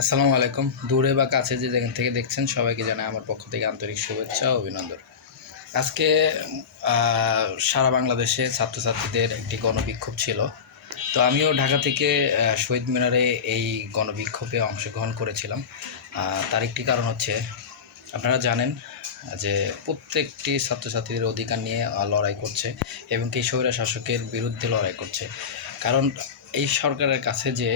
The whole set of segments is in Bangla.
আসসালামু আলাইকুম। দূরে বা কাছে যে যেখান থেকে দেখছেন, সবাইকে জানাই আমার পক্ষ থেকে আন্তরিক শুভেচ্ছা ও অভিনন্দন। আজকে সারা বাংলাদেশে ছাত্রছাত্রীদের একটি গণবিক্ষোভ ছিল। তো আমিও ঢাকা থেকে শহীদ মিনারে এই গণবিক্ষোভে অংশগ্রহণ করেছিলাম। তার একটি কারণ হচ্ছে, আপনারা জানেন যে প্রত্যেকটি ছাত্রছাত্রীদের অধিকার নিয়ে লড়াই করছে এবং কি স্বৈরা শাসকের বিরুদ্ধে লড়াই করছে। কারণ এই সরকারের কাছে যে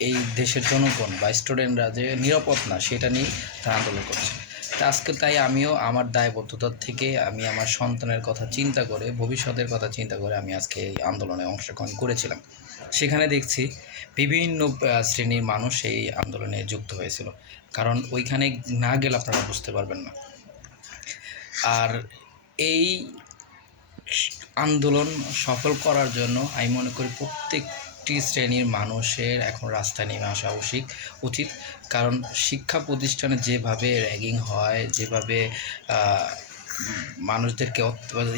এই দেশের জনগণ বা স্টুডেন্টরা যে নিরাপদ না, সেটা নিয়ে তারা আন্দোলন করছে। তা আজকে তাই আমিও আমার দায়বদ্ধতার থেকে আমি আমার সন্তানের কথা চিন্তা করে, ভবিষ্যতের কথা চিন্তা করে আমি আজকে এই আন্দোলনে অংশগ্রহণ করেছিলাম। সেখানে দেখছি বিভিন্ন শ্রেণির মানুষ এই আন্দোলনে যুক্ত হয়েছিল। কারণ ওইখানে না গেলে আপনারা বুঝতে পারবেন না। আর এই আন্দোলন সফল করার জন্য আমি মনে করি প্রত্যেকটি শ্রেণির মানুষের এখন রাস্তায় নেমে আসা উচিত উচিত। কারণ শিক্ষা প্রতিষ্ঠানে যেভাবে র্যাগিং হয়, যেভাবে মানুষদেরকে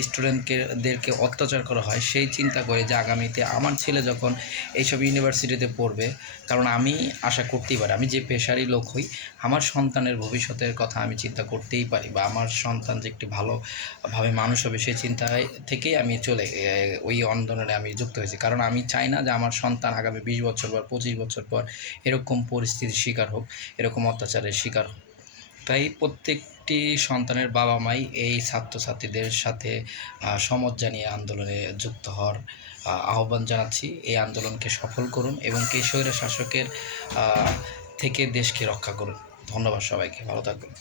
স্টুডেন্টদেরকে অত্যাচার করা হয়, সেই চিন্তা করে যে আগামীতে আমার ছেলে যখন এইসব ইউনিভার্সিটিতে পড়বে, কারণ আমি আশা করতেই পারি, আমি যে পেশারই লোক হই, আমার সন্তানের ভবিষ্যতের কথা আমি চিন্তা করতেই পারি বা আমার সন্তান যে একটি ভালোভাবে মানুষ হবে, সেই চিন্তায় থেকেই আমি চলে ওই আন্দোলনে আমি যুক্ত হয়েছি। কারণ আমি চাই না যে আমার সন্তান আগামী বিশ বছর পর পঁচিশ বছর পর এরকম পরিস্থিতির শিকার হোক, এরকম অত্যাচারের শিকার হোক। তাই প্রত্যেকটি সন্তানের বাবা মাই এই ছাত্রছাত্রীদের সাথে সমত জানিয়ে আন্দোলনে যুক্ত হওয়ার আহ্বান জানাচ্ছি। এই আন্দোলনকে সফল করুন এবং কিশোরের শাসকের থেকে দেশকে রক্ষা করুন। ধন্যবাদ সবাইকে। ভালো থাকবেন।